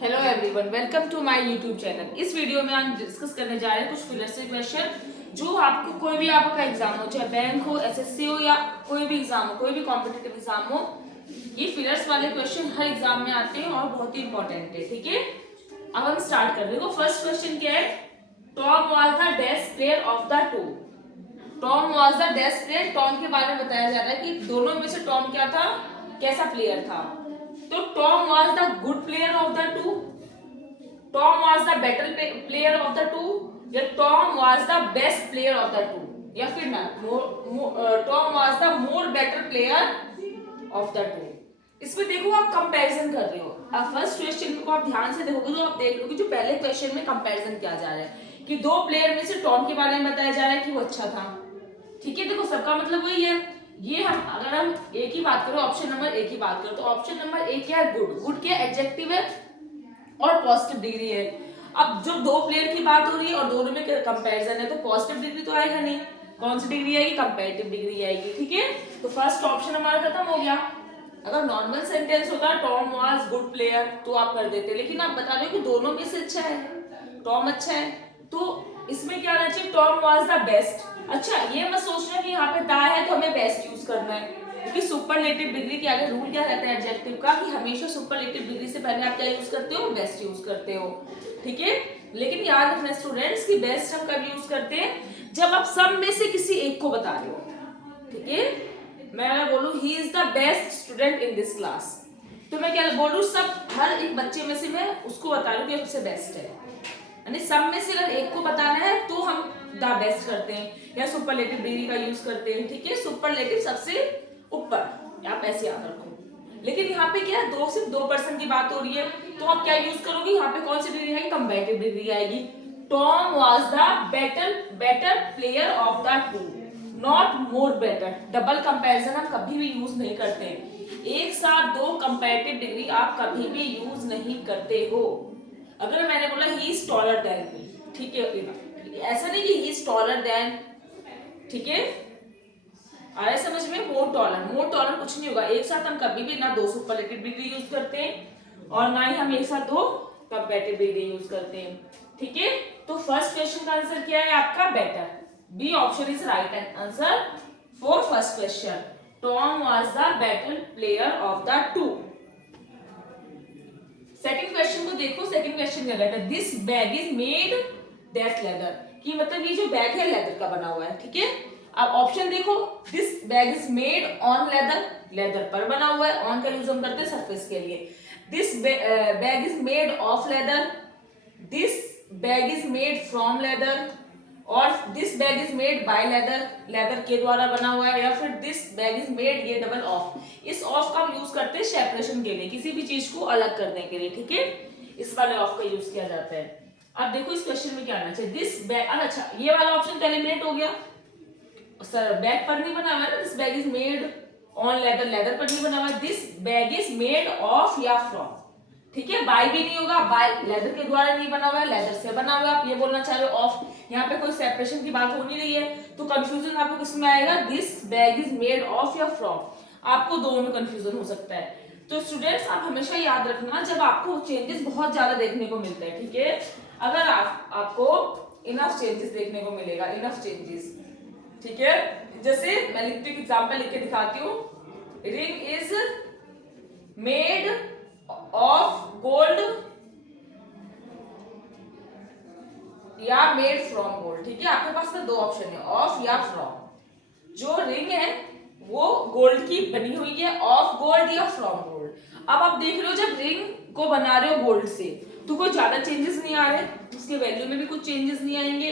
Hello everyone, welcome to my YouTube channel. इस video में हम डिस्कस करने जा रहे हैं कुछ फिलर से क्वेश्चन जो आपको कोई भी आपका एग्जाम हो, चाहे बैंक हो, एसएससी हो या कोई भी एग्जाम हो, कोई भी कॉम्पिटिटिव एग्जाम हो, ये फिलर्स वाले क्वेश्चन हर एग्जाम में आते हैं और बहुत ही इंपॉर्टेंट है। ठीक है, अब हम स्टार्ट कर रहे हैं। फर्स्ट क्वेश्चन क्या है? Tom was the best player of the two. Tom was the best player. Tom के बारे में बताया जा रहा है कि दोनों में से टॉम क्या था, कैसा प्लेयर था। तो Tom was the good player of the two, Tom was the better player of the two, या Tom was the best player of the two, या फिर ना Tom was the more better player of the two. इसमें देखो आप comparison कर रहे हो। अब फर्स्ट क्वेश्चन को आप ध्यान से देखोगे तो आप देख लोगे जो पहले क्वेश्चन में कंपैरिजन किया जा रहा है कि दो प्लेयर में से टॉम के बारे में बताया जा रहा है कि वो अच्छा था। ठीक है, देखो सबका मतलब वही है। ये हम अगर हम एक ही बात करें, ऑप्शन नंबर एक ही बात करें, तो ऑप्शन नंबर एक क्या है? गुड। गुड क्या एडजेक्टिव है और पॉजिटिव डिग्री है। अब जो दो प्लेयर की बात हो रही है और दोनों में कंपैरिजन है तो पॉजिटिव डिग्री तो आएगा नहीं। कौन सी डिग्री आएगी? कंपैरेटिव डिग्री आएगी। ठीक है, तो फर्स्ट ऑप्शन हमारा खत्म हो गया। अगर नॉर्मल सेंटेंस होता टॉम वाज गुड प्लेयर तो आप कर देते, लेकिन आप बता रहे हो कि दोनों में से अच्छा है, टॉम अच्छा है, तो इसमें क्या आना चाहिए? Tom was the best. अच्छा, ये मत सोचना कि यहाँ पे दा है तो हमें बेस्ट यूज करना है, क्योंकि सुपरलेटिव डिग्री के आगे रूल क्या रहता है एडजेक्टिव का कि हमेशा सुपरलेटिव डिग्री से पहले आप क्या यूज करते हो? बेस्ट यूज करते हो। ठीक है, लेकिन याद रखना स्टूडेंट्स कि बेस्ट हम कब यूज करते हैं? जब आप सब में से किसी एक को बता रहे हो। ठीक है, मैं अगर बोलूं he is the best student in this class, तो मैं क्या बोलूं? सब हर एक बच्चे में से मैं उसको बता रही हूँ कि सबसे बेस्ट है। यानी सब में से अगर एक को बताना है तो हम द बेस्ट करते हैं या सुपरलेटिव डिग्री का यूज करते हैं। ठीक है, सुपरलेटिव सबसे ऊपर, आप ऐसे याद रखो। लेकिन यहाँ पे क्या है? सिर्फ 2% की बात हो रही है, तो आप क्या यूज करोगे? यहाँ पे कौन सी डिग्री आएगी? कंपैरेटिव डिग्री आएगी। Tom was the better player of the to, not more better. Double comparison हम कभी भी यूज नहीं करते हैं। एक साथ दो कंपैरेटिव डिग्री आप कभी भी यूज नहीं करते हो। अगर मैंने बोला he is taller than me, ठीक है, ऐसा नहीं कि ही इज टॉलर देन, ठीक है, आया समझ में? मोर टॉलर कुछ नहीं होगा। एक साथ हम कभी भी ना दो सुपरलेटिव डिग्री यूज करते हैं और ना ही हम एक साथ दो कंपैरेटिव डिग्री यूज करते हैं। ठीक है, तो फर्स्ट क्वेश्चन का आंसर क्या है आपका? Better. B option is right answer for first question. Tom was the better player of the two. Second question को देखो। सेकंड क्वेश्चन क्या कहता है? This bag is made that leather, कि मतलब ये जो बैग है लेदर का बना हुआ है। ठीक है, अब ऑप्शन देखो। This bag is made on leather, leather पर बना हुआ है। ऑन का यूज हम करते हैं सरफेस के लिए। This bag is made of leather, this bag is made from leather, और this bag is made by leather, leather के द्वारा बना हुआ है, या फिर दिस बैग इज मेड, ये डबल ऑफ। इस ऑफ का हम यूज करते हैं सेपरेशन के लिए, किसी भी चीज को अलग करने के लिए। ठीक है, इस वाले ऑफ का यूज किया जाता है। अब देखो इस क्वेश्चन में क्या आना चाहिए? दिस बैग, अच्छा ये वाला ऑप्शन तो एलिमिनेट हो गया। सर बैग पर नहीं बना हुआ है ना, this bag is made on leather, leather पर नहीं बना हुआ है। This bag is made of या फ्रॉम, ठीक है, बाय भी नहीं होगा, बाय लेदर के द्वारा नहीं बना हुआ है, लेदर से बना हुआ है। आप ये बोलना चाह रहे हो ऑफ, यहाँ पे कोई सेपरेशन की बात हो नहीं रही है, तो कंफ्यूजन आपको किसमें आएगा? This bag is made of या फ्रॉम, आपको दोनों में कंफ्यूजन हो सकता है। तो स्टूडेंट्स आप हमेशा याद रखना जब आपको चेंजेस बहुत ज्यादा देखने को मिलते हैं, ठीक है, अगर आपको इनफ चेंजेस देखने को मिलेगा, इनफ चेंजेस, ठीक है, जैसे मैं लिखती हूँ, एग्जाम्पल लिख के दिखाती हूँ। Ring is made of gold या मेड फ्रॉम गोल्ड। ठीक है, आपके पास ना दो ऑप्शन है, ऑफ या फ्रॉम। जो रिंग है वो गोल्ड की बनी हुई है, ऑफ गोल्ड या फ्रॉम गोल्ड। अब आप देख रहे हो जब रिंग को बना रहे हो गोल्ड से तो कोई ज्यादा चेंजेस नहीं आ रहे, उसके वैल्यू में भी कुछ चेंजेस नहीं आएंगे।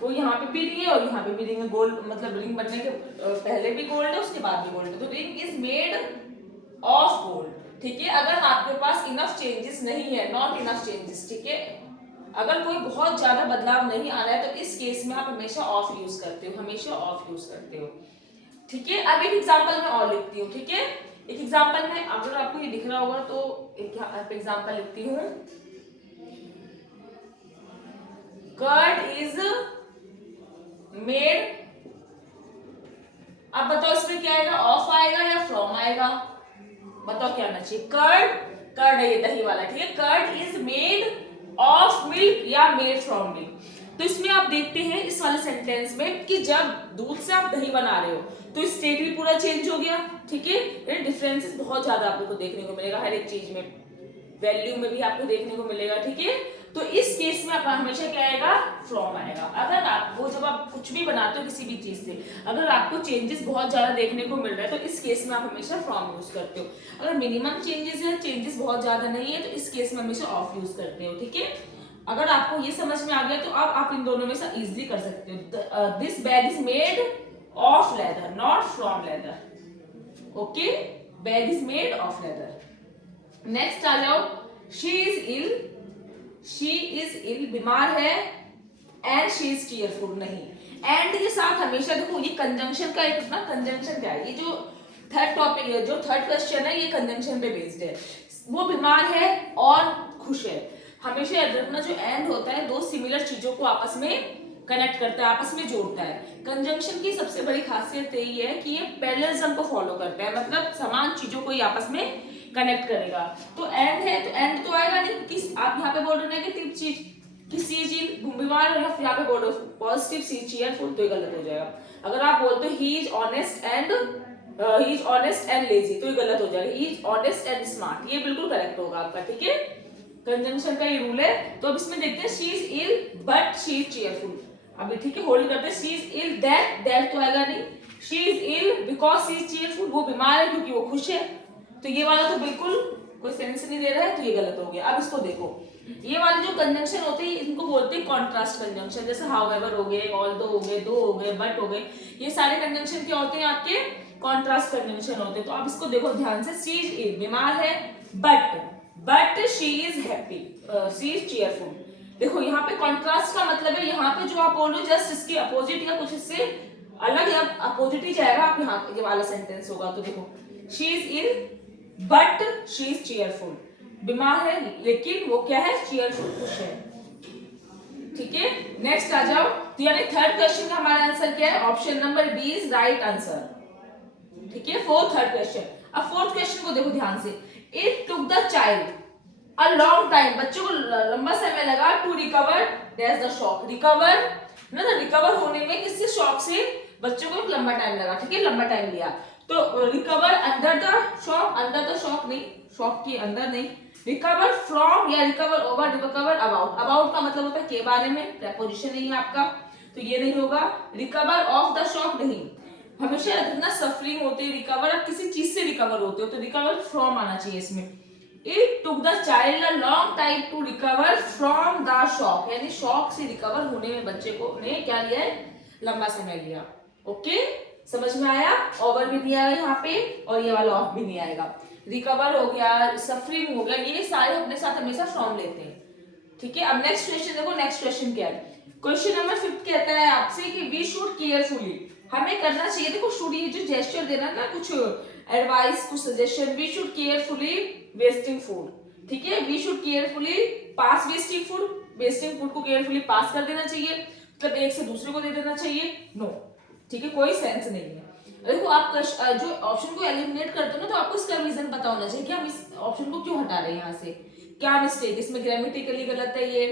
वो यहाँ पे भी रिंग है और यहाँ पे भी रिंग है, गोल्ड मतलब रिंग बनने के पहले भी गोल्ड है, उसके बाद भी गोल्ड है, तो ring is made of gold. ठीक है, अगर आपके पास इनफ चेंजेस नहीं है, नॉट इनफ चेंजेस, ठीक है, अगर कोई बहुत ज्यादा बदलाव नहीं आ रहा है तो इस केस में आप हमेशा ऑफ यूज करते हो, हमेशा ऑफ यूज करते हो। ठीक है, अब एक एग्जांपल मैं और लिखती हूँ। ठीक है, एक एग्जांपल में अगर आपको ये दिख रहा होगा तो एक एग्जांपल लिखती हूँ। कर्ड इज मेड, अब बताओ इसमें क्या आएगा? ऑफ आएगा या फ्रॉम आएगा? बताओ क्या आना चाहिए? कर्ड कर्ड है ये दही वाला, ठीक है। Curd is made of milk या मेड फ्रॉम मिल्क। तो इसमें आप देखते हैं इस वाले सेंटेंस में कि जब दूध से आप दही बना रहे हो तो स्टेट भी पूरा चेंज हो गया, ठीक है। डिफरेंसेस बहुत ज्यादा आप लोग को देखने को मिलेगा हर एक चीज में, वैल्यू में भी आपको देखने को मिलेगा, ठीक है। तो इस केस में आपका हमेशा क्या आएगा, फ्रॉम आएगा। अगर आपको जब आप कुछ भी बनाते हो किसी भी चीज से, अगर आपको चेंजेस बहुत ज्यादा देखने को मिल रहा है तो इस केस में आप हमेशा फ्रॉम यूज करते हो। अगर मिनिमम चेंजेस है, चेंजेस बहुत ज्यादा नहीं है, तो इस केस में हमेशा ऑफ यूज करते हो, ठीक है। अगर आपको ये समझ में आ गया तो अब आप इन दोनों में से इजीली कर सकते हो। This bag is made of leather not from leather, okay. Bag is made of leather. Next आ जाओ, she is ill, she is ill बीमार है, एंड शी इज चीयरफुल नहीं। एंड के साथ हमेशा देखो ये कंजंक्शन का एक ना, कंजंक्शन क्या है, ये जो थर्ड टॉपिक है, जो थर्ड क्वेश्चन है, ये कंजंक्शन पे बेस्ड है। वो बीमार है और खुश है, हमेशा याद रखना जो एंड होता है दो सिमिलर चीजों को आपस में कनेक्ट करता है, आपस में जोड़ता है। कंजंक्शन की सबसे बड़ी खासियत यही है कि ये पैरेललिज्म को फॉलो करता है, मतलब समान चीजों को ये आपस में कनेक्ट करेगा। तो एंड है तो एंड तो आएगा नहीं, किस आप यहाँ पे बोल रहे नेगेटिव चीज कि सी चीज बीमार है, यहाँ पे बोल रहे पॉजिटिव सी चीयरफुल, तो ये गलत हो जाएगा। अगर आप बोलते हो he is honest and lazy, तो ये गलत हो जाएगा। He is honest and smart, ये बिल्कुल करेक्ट होगा आपका, ठीक है। कंजंक्शन का ये रूल है। तो अब इसमें देखते हैं she is ill but she is cheerful. अभी ठीक है, होल्ड करते हैं। शी इज इल दैट तो आएगा नहीं। She is ill because she is cheerful, वो बीमार है क्योंकि वो खुश है, तो ये वाला तो बिल्कुल कोई सेंस नहीं दे रहा है, तो ये गलत हो गया। अब इसको देखो, ये वाले जो कंजंक्शन होते हैं इनको बोलते हैं कॉन्ट्रास्ट कंजंक्शन, जैसे हाउएवर हो गए, ऑल्दो हो गए, दो हो गए, बट हो गए, ये सारे कंजंक्शन क्या होते हैं आपके, कॉन्ट्रास्ट कंजंक्शन होते हैं। तो अब इसको देखो ध्यान से, शी इज इल बीमार है, but she is happy, she is cheerful. देखो यहाँ पे कॉन्ट्रास्ट का मतलब है, यहाँ पे जो आप बोल रहे हो जस्ट इसके अपोजिट या कुछ इससे अलग या अपोजिट ही जाएगा, आप यहाँ ये वाला सेंटेंस होगा। तो देखो she is ill but she is cheerful, बीमार है लेकिन वो क्या है, चीयरफुल, खुश है, ठीक है। नेक्स्ट आ जाओ, तो यानी थर्ड क्वेश्चन का हमारा आंसर क्या है, option number B is right answer, ठीक है। Third question. अब फोर्थ क्वेश्चन को देखो ध्यान से, it took the child a long time, बच्चों को लंबा समय लगा to recover that's the shock, recover ना, रिकवर होने में किससे, शॉक से बच्चों को लंबा टाइम लगा, ठीक है, लंबा टाइम लिया। तो रिकवर अंडर द शॉक नहीं, शॉक के अंदर नहीं, रिकवर फ्रॉम या recover over, recover about, about का मतलब होता है के बारे में, प्रेपोजिशन नहीं है आपका, तो ये नहीं होगा। रिकवर ऑफ द शॉक नहीं, हमेशा इतना सफरिंग होते है, रिकवर आप किसी चीज से रिकवर होते हो, तो रिकवर फ्रॉम आना चाहिए इसमें। It took the child a long time to recover from the shock, यानी शॉक से रिकवर होने में बच्चे को ने क्या लिया है, लंबा समय लिया, ओके। समझ में आया, ओवर भी नहीं आया यहाँ पे और ये वाला ऑफ भी नहीं आएगा। रिकवर हो गया, सफरिंग हो गया, ये सारे अपने साथ हमेशा फ्रॉम लेते हैं, ठीक है। अब नेक्स्ट क्वेश्चन देखो, नेक्स्ट क्वेश्चन क्या है, क्वेश्चन नंबर 5 कहता है आपसे कि वी शुड केयरफुली, हमें करना चाहिए, देखो शुड ये जो जेस्चर देना ना, कुछ एडवाइस, कुछ suggestion, we should carefully wasting food, ठीक है। We should carefully pass wasting food, wasting food को केयरफुली पास कर देना चाहिए, मतलब एक से दूसरे को दे देना चाहिए, नो, ठीक है, कोई सेंस नहीं है। देखो आप जो ऑप्शन को एलिमिनेट करते हो ना, तो आपको इसका रीजन पता होना चाहिए कि हम इस ऑप्शन को क्यों हटा रहे हैं यहाँ से, क्या मिस्टेक, इसमें ग्रामेटिकली गलत है ये,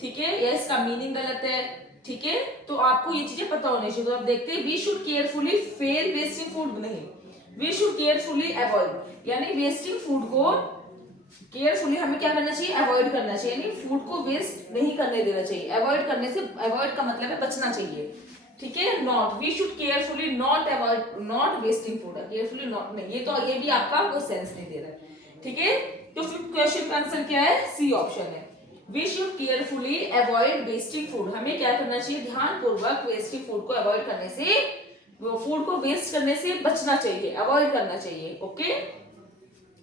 ठीक है, या इसका मीनिंग गलत है, ठीक है। तो आपको ये चीजें पता होनी चाहिए। तो आप देखते हैं we should carefully fail wasting food नहीं, वी शुड केयरफुली अवॉइड, यानी वेस्टिंग फूड को केयरफुली हमें क्या करना चाहिए, अवॉइड करना चाहिए, यानी फूड को वेस्ट नहीं करने देना चाहिए। अवॉइड करने से, अवॉइड का मतलब है बचना चाहिए, ठीक है। Not, we should carefully not avoid, not wasting food, carefully not नहीं, ये तो ये भी आपका कोई सेंस नहीं दे रहा है, ठीक है। तो फिफ्थ क्वेश्चन का आंसर क्या है, सी ऑप्शन है, we should carefully avoid wasting food, हमें क्या करना चाहिए, ध्यानपूर्वक वेस्टिंग फूड को अवॉइड करने से, फूड को वेस्ट करने से बचना चाहिए, अवॉइड करना चाहिए, ओके।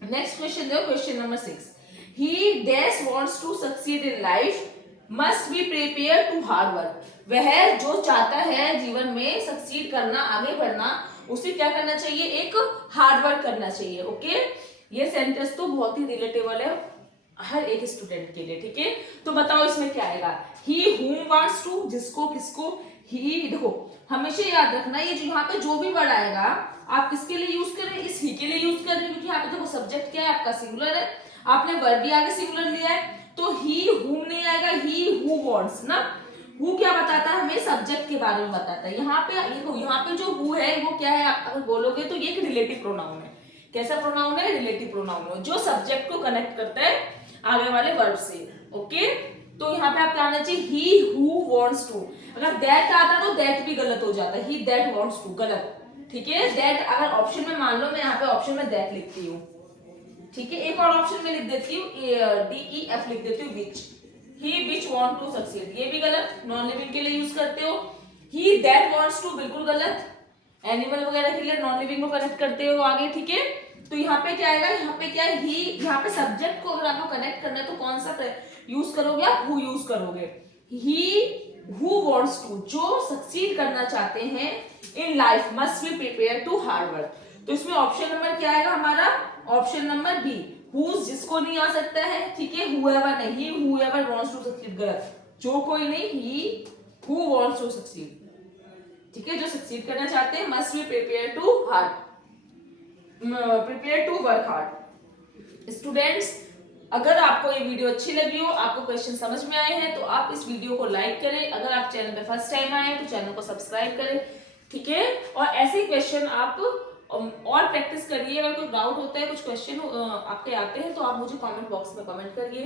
नेक्स्ट क्वेश्चन देखो, question number 6, he dash wants to succeed in life must be prepare to hard work, वह जो चाहता है जीवन में सक्सीड करना, आगे बढ़ना, उसे क्या करना चाहिए, एक हार्ड वर्क करना चाहिए, ओके। ये सेंटेंस तो बहुत ही रिलेटेबल है हर एक स्टूडेंट के लिए, ठीक है। तो बताओ इसमें क्या आएगा, ही whom wants to, जिसको, किसको, ही, देखो हमेशा याद रखना ये जो यहाँ पे जो भी वर्ड आएगा आप किसके लिए यूज कर रहे हैं, इस ही के लिए यूज कर रहे हैं, क्योंकि यहाँ पे देखो सब्जेक्ट क्या है आपका, सिंगुलर है, आपने वर्ब भी आगे सिंगुलर लिया है, तो ही whom नहीं आएगा, ही who wants ना। who क्या बताता है, हमें सब्जेक्ट के बारे में बताता है। यहाँ पे जो who है वो क्या है, आप अगर बोलोगे तो ये एक रिलेटिव प्रोनाउन है। कैसा प्रोनाउन है, रिलेटिव प्रोनाउन है, जो सब्जेक्ट को कनेक्ट करता है आगे वाले वर्ब से। ओके, तो यहाँ पे आप क्या आना चाहिए, ही हु वांट्स टू। अगर दैट आता तो दैट भी गलत हो जाता है, ही दैट वांट्स टू गलत। ठीक है, दैट अगर ऑप्शन में मान लो, मैं यहाँ पे ऑप्शन में दैट लिखती हूँ, ठीक है, एक और ऑप्शन में लिख देती हूँ DEF लिख देती हूँ विच, ही विच वांट टू सक्सीड, ये भी गलत, नॉन लिविंग के लिए यूज करते हो। ही दैट वांट्स टू बिल्कुल गलत, एनिमल वगैरह के लिए नॉन लिविंग को कनेक्ट करते हो आगे। ठीक है, तो यहाँ पे क्या आएगा, यहाँ पे क्या है, ही, यहाँ पे सब्जेक्ट को अगर आपको कनेक्ट करना है तो कौन सा यूज करोगे, आप हु यूज करोगे। ही हु वांट्स टू, जो सक्सीड करना चाहते हैं in life must be prepare to hard work. तो इसमें ऑप्शन नंबर क्या आएगा हमारा, ऑप्शन नंबर बी, हु, जिसको नहीं आ सकता है। ठीक है, हुएवर नहीं, हुएवर वांट्स टू सक्सीड गलत, जो कोई नहीं, he who wants to succeed. ठीक है, जो सक्सीड करना चाहते हैं must be prepare to work hard. Students, अगर आपको ये वीडियो अच्छी लगी हो, आपको क्वेश्चन समझ में आए हैं, तो आप इस वीडियो को लाइक करें। अगर आप चैनल पे फर्स्ट टाइम आए हैं तो चैनल को सब्सक्राइब करें। ठीक है, और ऐसे क्वेश्चन आप और प्रैक्टिस करिए। अगर कोई डाउट होता है, कुछ क्वेश्चन आपके आते हैं, तो आप मुझे कमेंट बॉक्स में कमेंट करिए।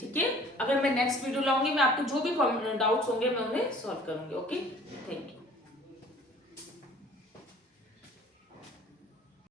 ठीक है, अगर मैं नेक्स्ट वीडियो लाऊंगी, मैं आपके जो भी डाउट्स होंगे मैं उन्हें सॉल्व करूंगी। Okay, thank you.